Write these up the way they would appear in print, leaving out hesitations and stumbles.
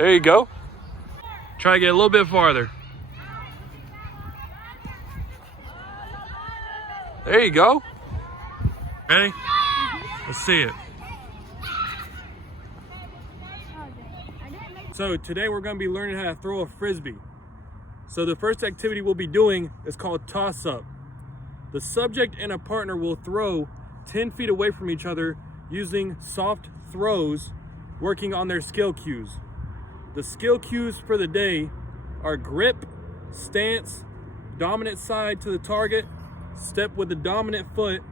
There you go. Try to get a little bit farther. There you go. Ready? Let's see it. So today we're going to be learning how to throw a Frisbee. So the first activity we'll be doing is called toss-up. The subject and a partner will throw 10 feet away from each other using soft throws, working on their skill cues. The skill cues for the day are grip, stance, dominant side to the target, step with the dominant foot,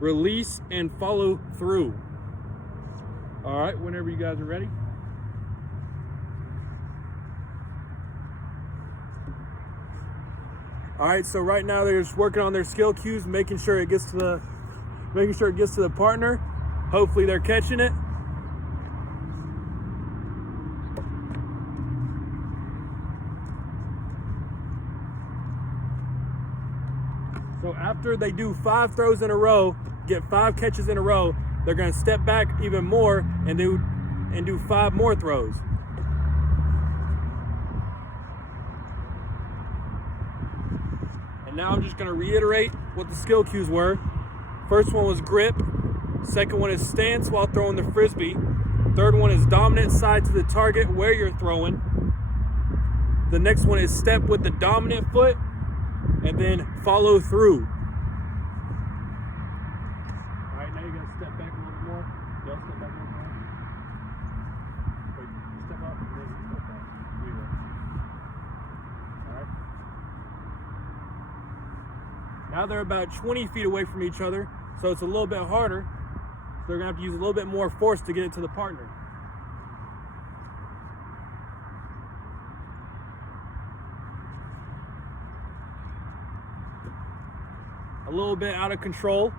release, and follow through. All right, whenever you guys are ready. All right, so right now they're just working on their skill cues, making sure it gets to the partner. Hopefully they're catching it. So after they do 5 throws in a row, get 5 catches in a row, they're gonna step back even more and do 5 more throws. And now I'm just gonna reiterate what the skill cues were. First one was grip. Second one is stance while throwing the Frisbee. Third one is dominant side to the target where you're throwing. The next one is step with the dominant foot, and then follow through. All right, now you gotta step back a little bit more. Y'all step back a little more. Wait, you step up and then you step back. Here you go. All right. Now they're about 20 feet away from each other, so it's a little bit harder. So they're gonna have to use a little bit more force to get it to the partner. A little bit out of control.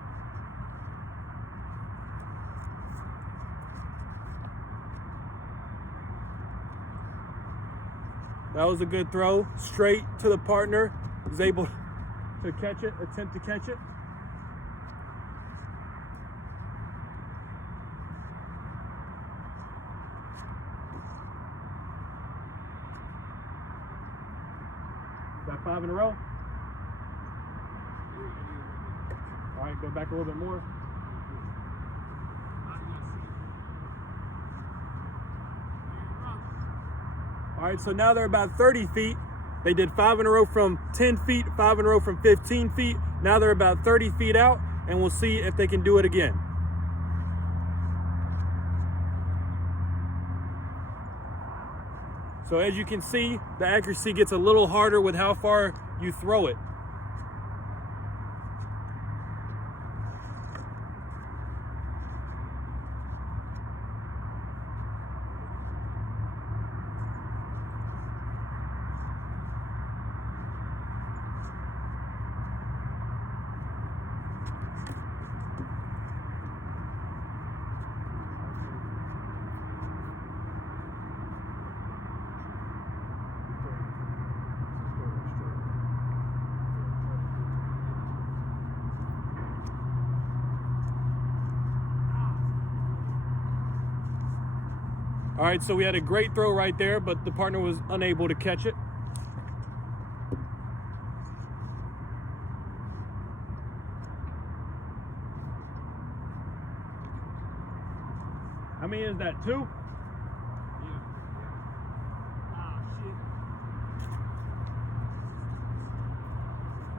That was a good throw. Straight to the partner. Was able to catch it, attempt to catch it. Got 5 in a row. All right, go back a little bit more. All right, so now they're about 30 feet. They did 5 in a row from 10 feet, 5 in a row from 15 feet. Now they're about 30 feet out, and we'll see if they can do it again. So as you can see, the accuracy gets a little harder with how far you throw it. All right, so we had a great throw right there, but the partner was unable to catch it. How many is that, 2?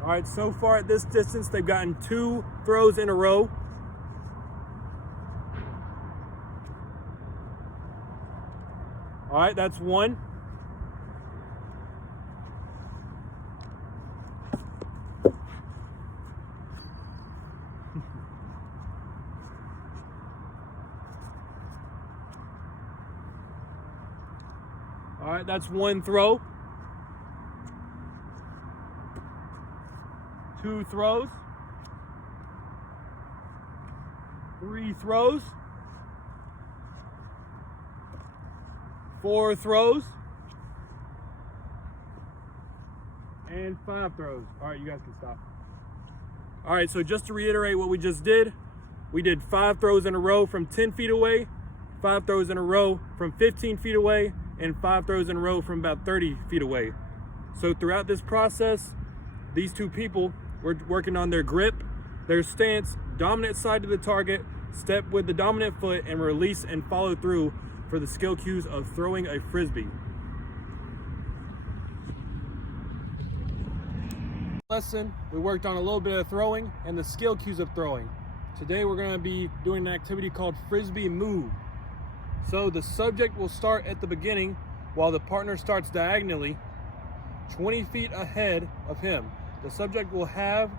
All right, so far at this distance, they've gotten 2 throws in a row. All right, that's 1. All right, that's 1 throw. 2 throws. 3 throws. 4 throws. And 5 throws. All right, you guys can stop. All right, so just to reiterate what we just did, we did 5 throws in a row from 10 feet away, 5 throws in a row from 15 feet away and 5 throws in a row from about 30 feet away. So throughout this process, these two people were working on their grip, their stance, dominant side to the target, step with the dominant foot, and release and follow through for the skill cues of throwing a Frisbee. Lesson, we worked on a little bit of throwing and the skill cues of throwing. Today we're going to be doing an activity called Frisbee move. So the subject will start at the beginning while the partner starts diagonally 20 feet ahead of him. The subject will have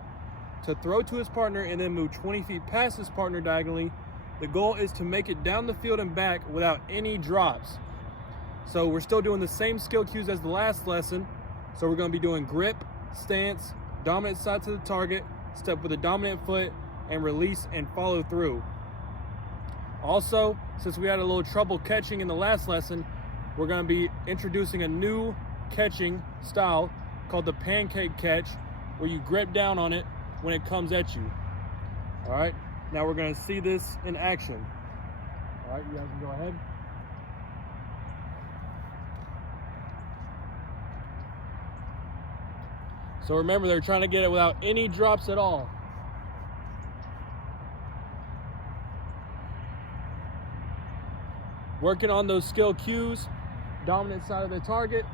to throw to his partner and then move 20 feet past his partner diagonally. The goal is to make it down the field and back without any drops. So we're still doing the same skill cues as the last lesson. So we're going to be doing grip, stance, dominant side to the target, step with a dominant foot, and release and follow through. Also, since we had a little trouble catching in the last lesson, we're going to be introducing a new catching style called the pancake catch, where you grip down on it when it comes at you. All right, now we're going to see this in action. All right, you guys can go ahead. So remember, they're trying to get it without any drops at all. Working on those skill cues, dominant side of the target.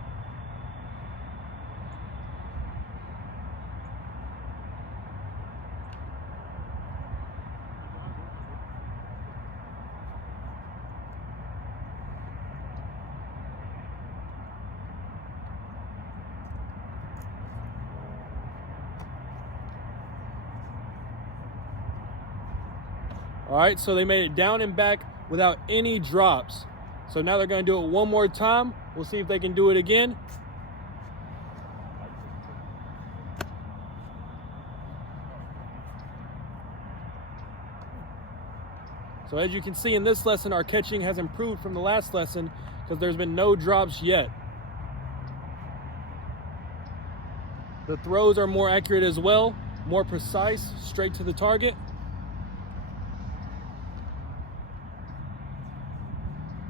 All right, so they made it down and back without any drops. So now they're going to do it one more time. We'll see if they can do it again. So as you can see in this lesson, our catching has improved from the last lesson because there's been no drops yet. The throws are more accurate as well, more precise, straight to the target.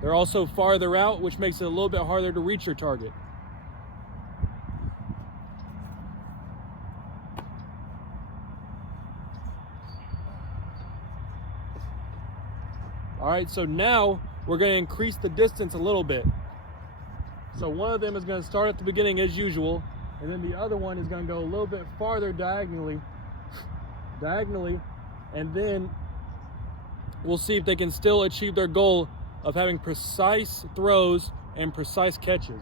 They're also farther out, which makes it a little bit harder to reach your target. All right, so now we're going to increase the distance a little bit. So one of them is going to start at the beginning as usual, and then the other one is going to go a little bit farther diagonally, and then we'll see if they can still achieve their goal of having precise throws and precise catches.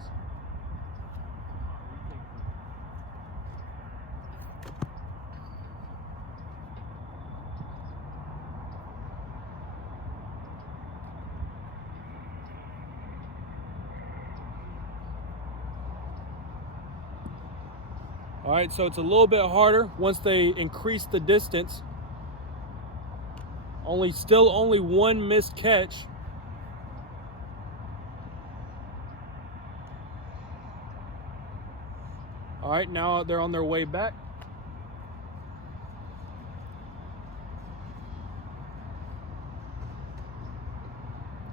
All right, so it's a little bit harder once they increase the distance. Still only one missed catch. All right, now they're on their way back.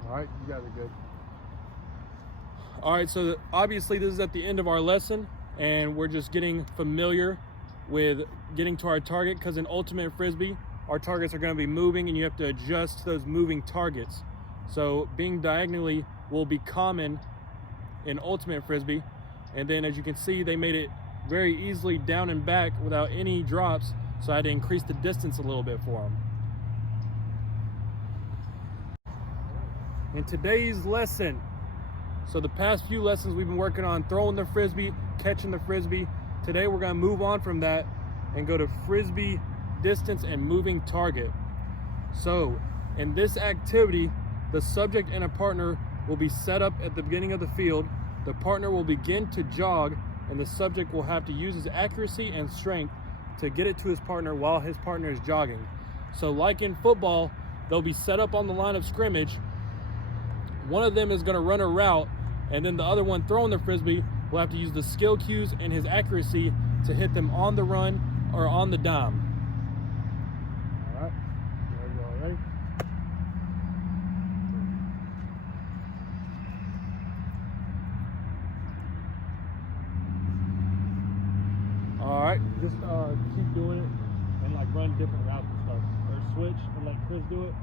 All right, you guys are good. All right, so obviously this is at the end of our lesson, and we're just getting familiar with getting to our target, because in Ultimate Frisbee, our targets are going to be moving and you have to adjust to those moving targets. So being diagonally will be common in Ultimate Frisbee. And then as you can see, they made it very easily down and back without any drops. So I had to increase the distance a little bit for them. In today's lesson, so the past few lessons we've been working on throwing the Frisbee, catching the Frisbee. Today we're going to move on from that and go to Frisbee distance and moving target. So in this activity, the subject and a partner will be set up at the beginning of the field. The partner will begin to jog, and the subject will have to use his accuracy and strength to get it to his partner while his partner is jogging. So like in football, they'll be set up on the line of scrimmage. One of them is going to run a route, and then the other one throwing the Frisbee will have to use the skill cues and his accuracy to hit them on the run or on the dime. All right, there we go. Ready? right, just keep doing it and like run different routes and stuff. Or switch and let Chris do it.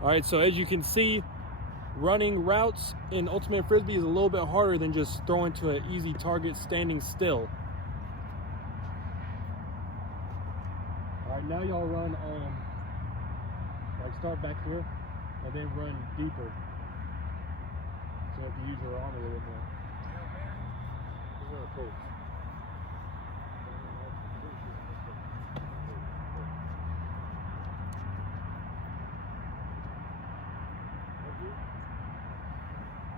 All right, so as you can see, running routes in Ultimate Frisbee is a little bit harder than just throwing to an easy target standing still. All right, now y'all run like start back here and then run deeper. So you have to use your arm a little bit more.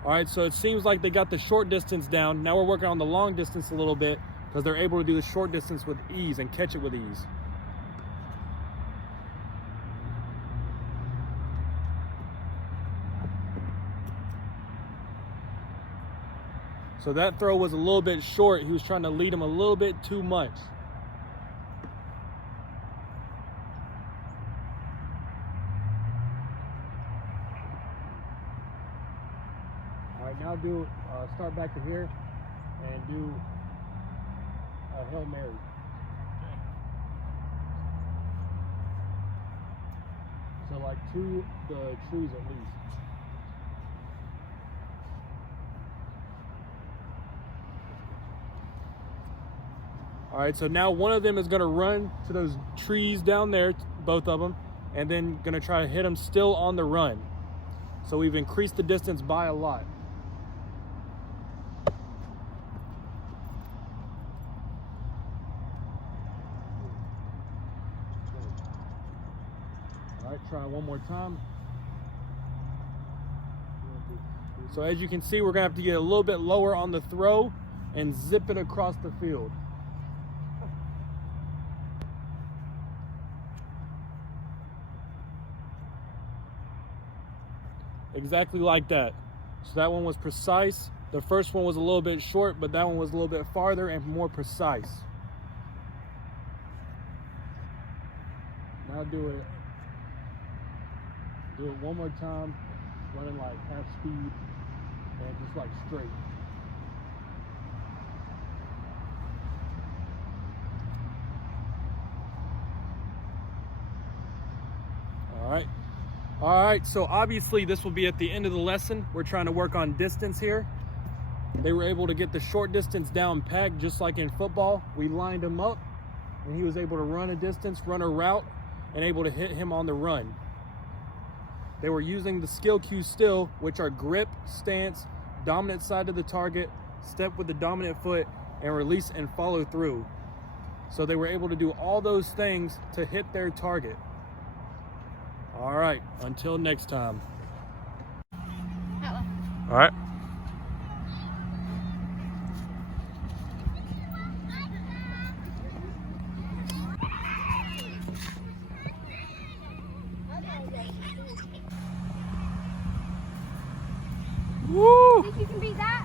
All right, so it seems like they got the short distance down. Now we're working on the long distance a little bit because they're able to do the short distance with ease and catch it with ease. So that throw was a little bit short. He was trying to lead him a little bit too much. All right, now do start back to here and do a Hail Mary. So like to the trees at least. All right, so now one of them is gonna run to those trees down there, both of them, and then gonna try to hit them still on the run. So we've increased the distance by a lot. All right, try one more time. So as you can see, we're gonna have to get a little bit lower on the throw and zip it across the field. Exactly like that. So that one was precise. The first one was a little bit short, but that one was a little bit farther and more precise. Now do it one more time, running like half speed and just like straight. All right, so obviously this will be at the end of the lesson. We're trying to work on distance here. They were able to get the short distance down packed just like in football. We lined him up and he was able to run a distance, run a route, and able to hit him on the run. They were using the skill cues still, which are grip, stance, dominant side of the target, step with the dominant foot, and release and follow through. So they were able to do all those things to hit their target. All right, until next time. All right. Woo! Think you can beat that?